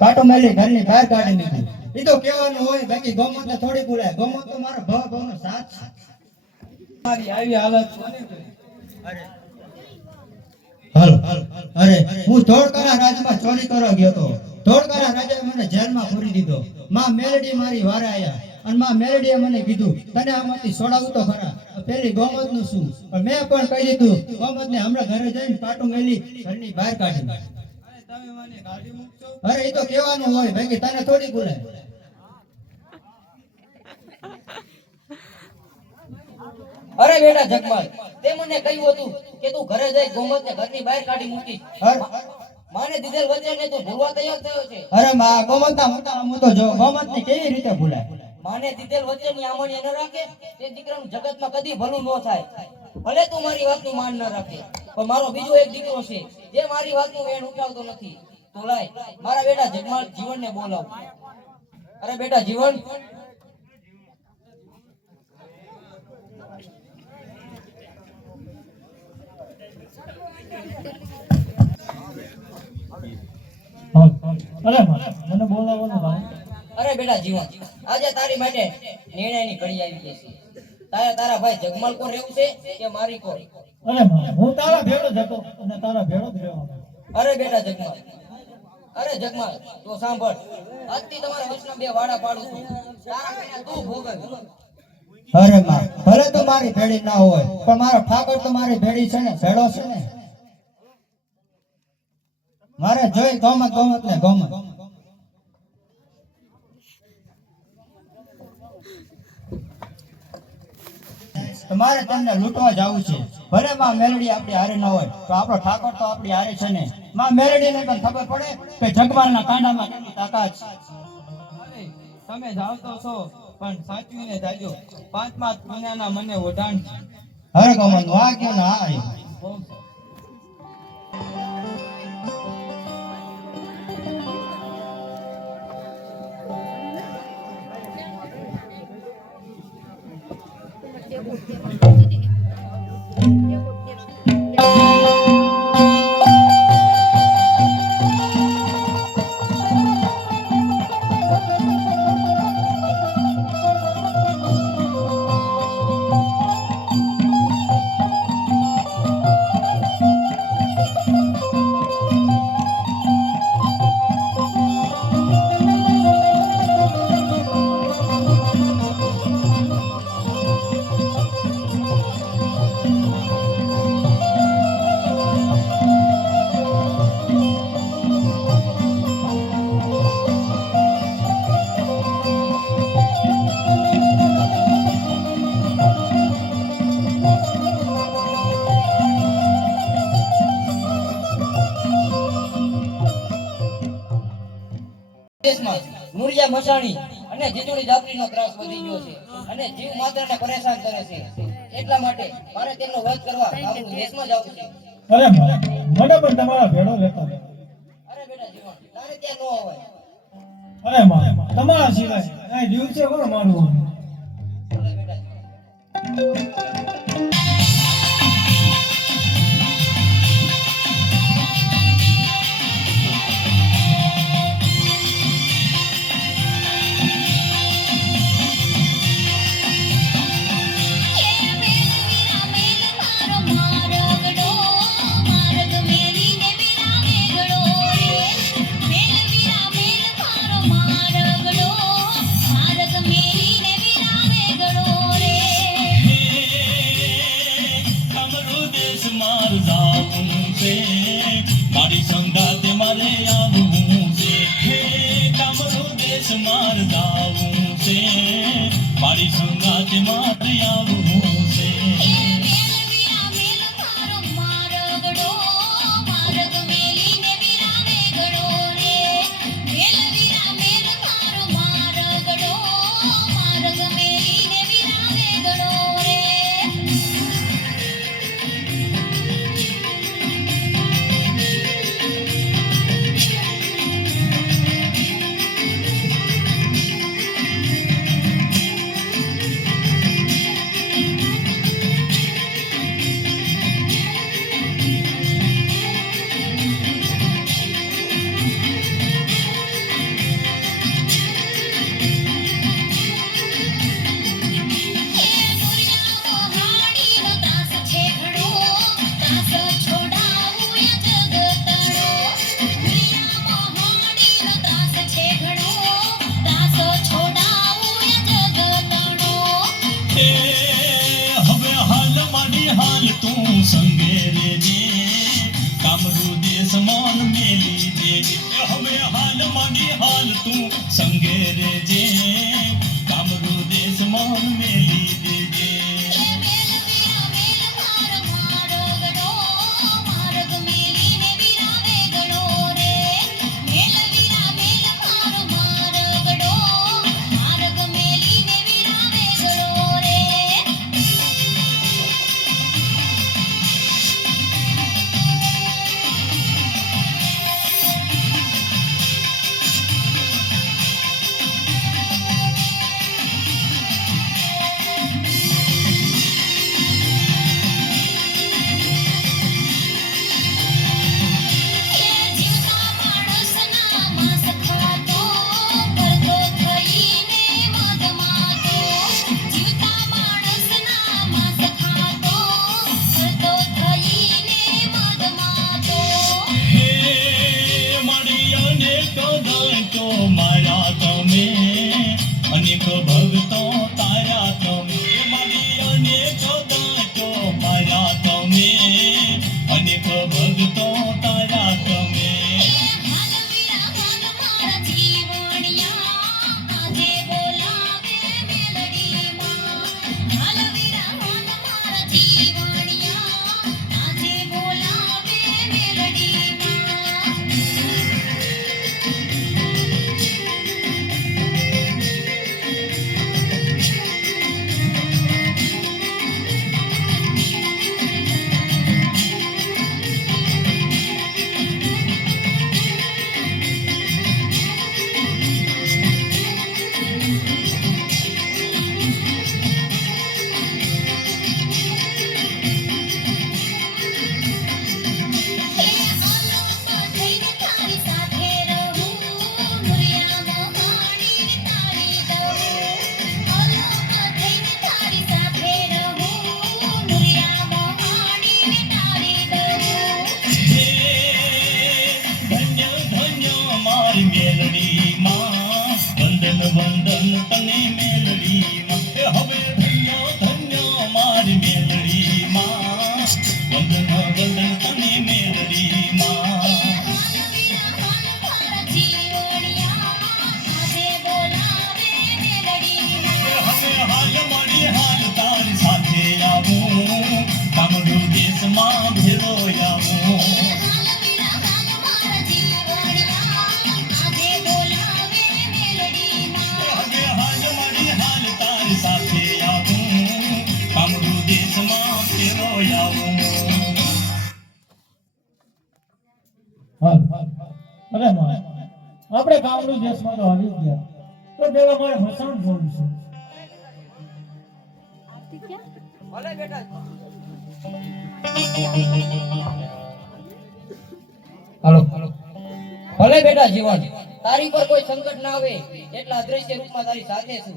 કાંટો મેલી ઘરની બહાર કાઢી દીધી એ તો કહેવાનું હોય, બાકી ગોમત થોડી બોલાય. ગોમત તો મારો ભાવ ભાવ નો સાથ મારી આવી હાલત હાલો અરે હું ધોળકાના રાજમાં ચોરી કરવા ગયો હતો. ધોળકાના રાજાએ મને જેલમાં પૂરી દીધો. માં મેલડી મારી વારે આયા. અને માં મેલડીએ મને કીધું, તને આમાંથી છોડાવું તો ખરા. પેલી ગોમતનું શું? પણ મેં પણ કહી દીધું ગોમત ને હમણાં ઘરે જઈને પાટું મેલી ઘરની બહાર કાઢી અરે એ તો કહેવાનું હોય ભાઈ તને થોડી ભૂલે. અરે બેટા જગમાલ તે મને કહ્યું હતું કે તું ઘરે જઈ ગોમત ને ઘરની બહાર કાઢી મૂકી માને દીધેલ વચન તું ભૂલવા તૈયાર થયો છે. અરે માં ગોમત ના મોટા હું તો જો ગોમત ને કેવી રીતે ભૂલાય? માને દીધેલ વચનની આમણી ન રાખે તે દીકરાનું જગતમાં કદી ભલું ન થાય. ભલે તું મારી વાતનું માન ન રાખે પણ મારો બીજો એક દીકરો છે જે મારી વાતનું વેણ ઉઠાવતો નથી. તો લાય મારા બેટા જગમાલ જીવનને બોલાવ. અરે બેટા જીવન? અરે મને બોલાવવાનું અરે બેટા જીવન આજે તારી માટે નિર્ણયની ઘડી આવી ગઈ છે. તારે તારા ભાઈ જગમાલ કોર રહેવું છે કે મારી કોર અરે હું તારા ભેળો જ અને તારા ભેળો જ રહેવાનો અરે બેટા જગમાલ. અરે જગમાલ તો સાંભળ. આજથી તમારા વચના બે વાડા પાડું છું. તારા કન્યા તું ભોગવ અરે માં ભલે તો મારી ભેડી ના હોય પણ મારો ઠાકોર તો મારી ભેડી છે ને ભેડો છે ને. મારે જોઈ ગોમત ગોમત ને ગોમત. તમારે તેમને લૂંટવા જવું છે. ભલે માં મેલડી આપણી હારે ન હોય તો આપણો ઠાકોર તો આપણી હારે છે ને. માં મેરડી ને પણ ખબર પડે કે જગવાલના કાંડામાં કેટલી તાકાત છે. તમે જાવ તો છો પણ સાચવીને જાજો. પાંચમા પાંચ ગુનાના મને ઓઢાણ છે. હરે ગોમતનું ના આવ્યું. મસાણી અને જીજુડી જાત્રીનો ત્રાસ વધી ગયો છે. અને જીવ માત્રને પરેશાન કરે છે. એટલા માટે મારે તેમનો વધ કરવા આપણું દેશમાં જવું છે. અરે મને પણ તમારા ભેળો લેતો અરે બેટા જીવન તારે ત્યાં ન હોય અરે માં તમારા સિવાય એ દિવસે કોણ મારું અરે બેટા Yeah. સંગે વેદે કામરૂ દેશ માન મેલી દેજે હવે હાલ મને હાલ તું સંગે રેજે Jacob આપણે ગામડું દેશમાં તો આવી ગયા. તો પેલા મારે હસણ જોવું છે. ભલે બેટા જીવન, તારી પર કોઈ સંકટ ના આવે, એટલા અદ્રશ્ય રૂપમાં તારી સાથે છું.